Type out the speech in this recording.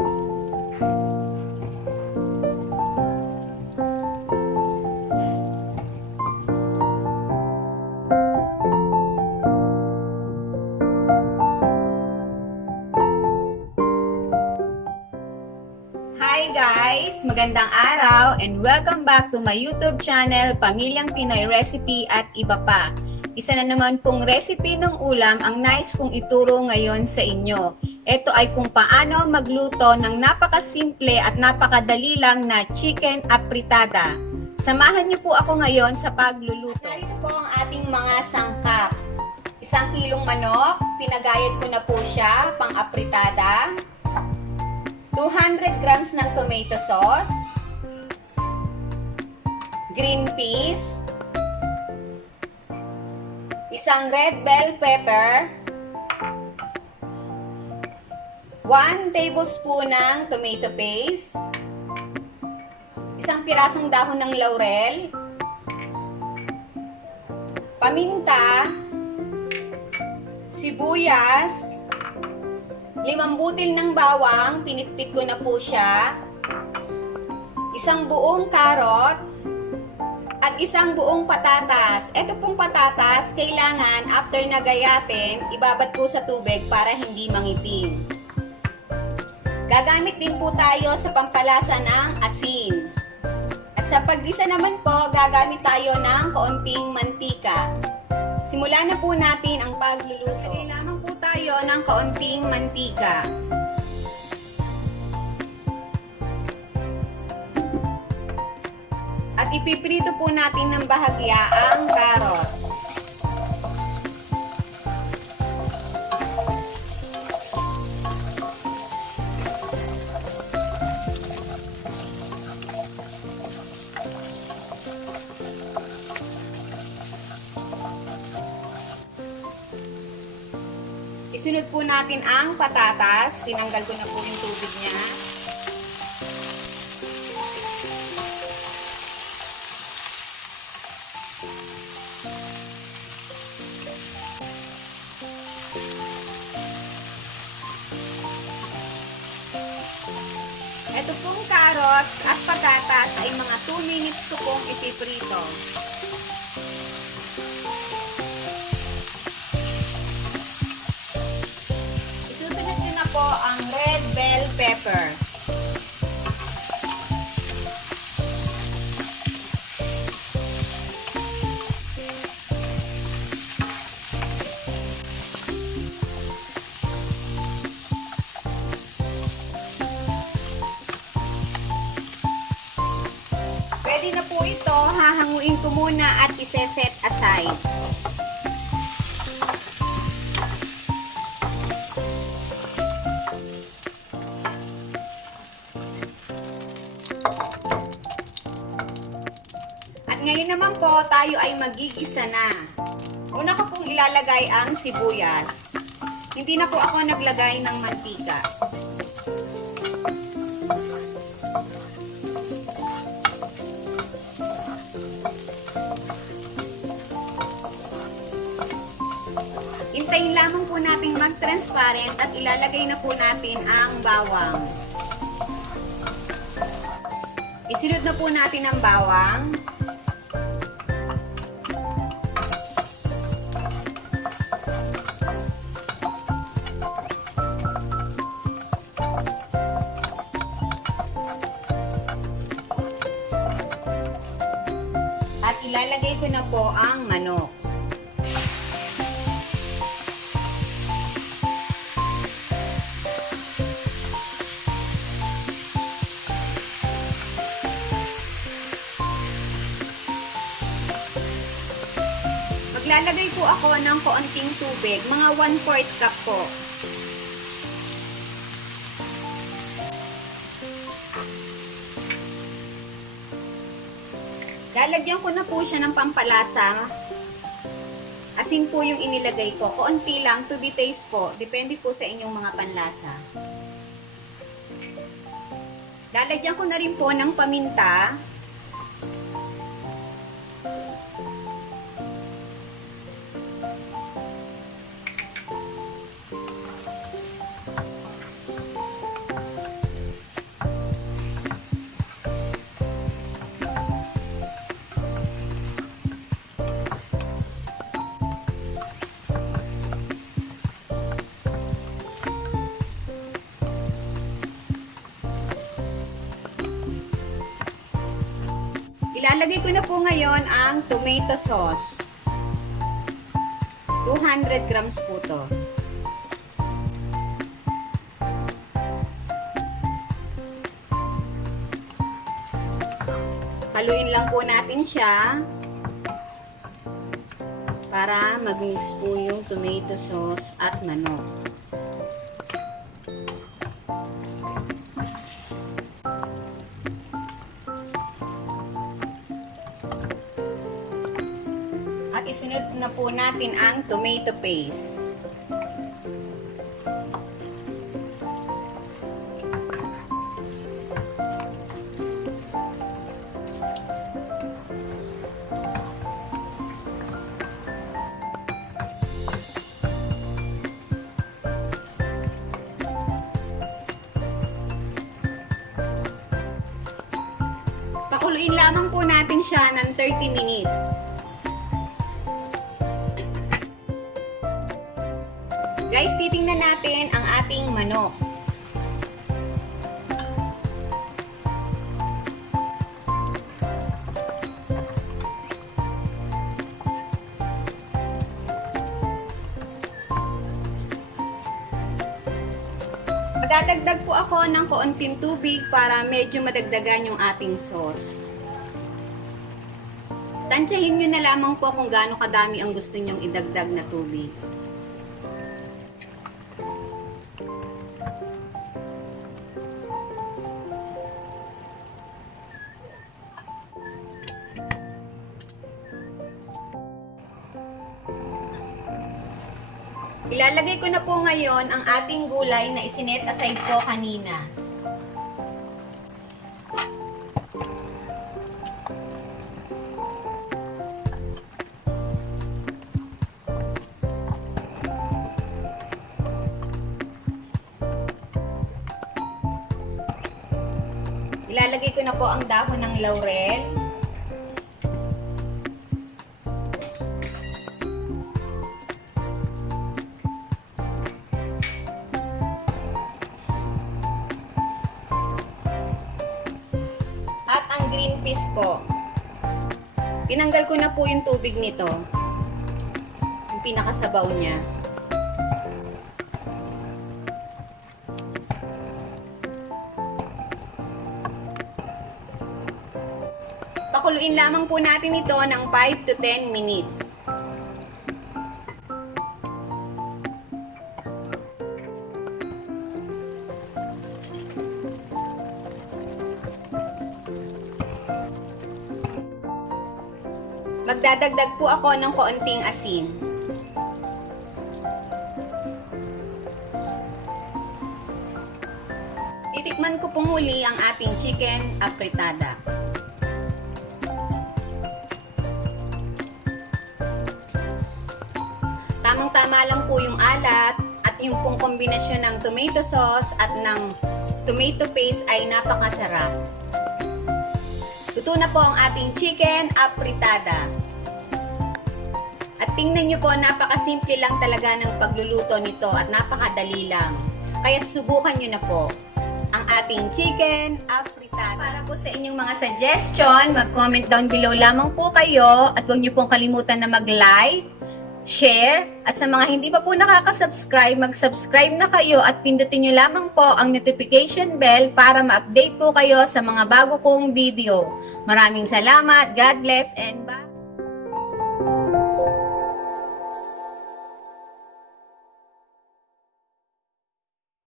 Hi guys! Magandang araw and welcome back to my YouTube channel, Pamilyang Pinoy Recipe at Iba Pa. Isa na naman pong recipe ng ulam ang nais kong ituro ngayon sa inyo. Ito ay kung paano magluto ng napakasimple at napakadali lang na chicken afritada. Samahan niyo po ako ngayon sa pagluluto. Narito po ang ating mga sangkap. 1 kilong manok, pinagayat ko na po siya, pang afritada. 200 grams ng tomato sauce, green peas, 1 red bell pepper, 1 tablespoon ng tomato paste, 1 pirasong dahon ng laurel, paminta, sibuyas, 5 butil ng bawang, pinitpit ko na po siya, 1 buong karot, at 1 buong patatas. Ito pong patatas, kailangan after na gayatin, ibabad po sa tubig para hindi mangitim. Gagamit din po tayo sa pampalasa ng asin. At sa paggisa naman po, gagamit tayo ng kaunting mantika. Simulan na po natin ang pagluluto. Lagay lamang po tayo ng kaunting mantika. At ipiprito po natin ng bahagya ang karot. Isunod po natin ang patatas. Tinanggal ko na po yung tubig niya. Ito pong carrots at patatas ay mga 2 minutes ko pong ipiprito. Po ang red bell pepper. Pwede na po ito, hahanguin ko muna at iseset aside. Ngayon naman po, tayo ay magigisa na. Una ko pong ilalagay ang sibuyas. Hindi na po ako naglagay ng mantika. Hintayin lamang po nating mag-transparent at ilalagay na po natin ang bawang. Isunod na po natin ang bawang. At ilalagay ko na po ang manok. Maglalagay po ako ng kaunting tubig, mga 1/4 cup po. Lalagyan ko na po siya ng pampalasa. Asin po yung inilagay ko. Kaunti lang, to the taste po. Depende po sa inyong mga panlasa. Lalagyan ko na rin po ng paminta. Ilalagay ko na po ngayon ang tomato sauce. 200 grams po to. Haluin lang po natin siya para mag-mix po yung tomato sauce at manok. At isunod na po natin ang tomato paste. Pakuluin lamang po natin siya ng 30 minutes. Guys, titingnan natin ang ating manok. Magdadagdag po ako ng kaunting tubig para medyo madagdagan yung ating sauce. Tansyahin nyo na lamang po kung gaano kadami ang gusto nyong idagdag na tubig. Ilalagay ko na po ngayon ang ating gulay na isinet aside ko kanina. Ilalagay ko na po ang dahon ng laurel. At ang green peas po. Tinanggal ko na po yung tubig nito. Yung pinakasabaw niya. Pakuluin lamang po natin ito ng 5 to 10 minutes. Magdadagdag po ako ng kaunting asin. Titikman ko po muli ang ating chicken afritada. Tamang-tama lang po yung alat at yung pong kombinasyon ng tomato sauce at ng tomato paste ay napakasarap. Luto na po ang ating chicken afritada. At tingnan nyo po, napakasimple lang talaga ng pagluluto nito at napakadali lang. Kaya subukan nyo na po ang ating chicken afritada. Para po sa inyong mga suggestion, mag-comment down below lamang po kayo at huwag nyo pong kalimutan na mag-like, share, at sa mga hindi pa po nakaka-subscribe, mag-subscribe na kayo at pindutin nyo lamang po ang notification bell para ma-update po kayo sa mga bago kong video. Maraming salamat, God bless, and bye!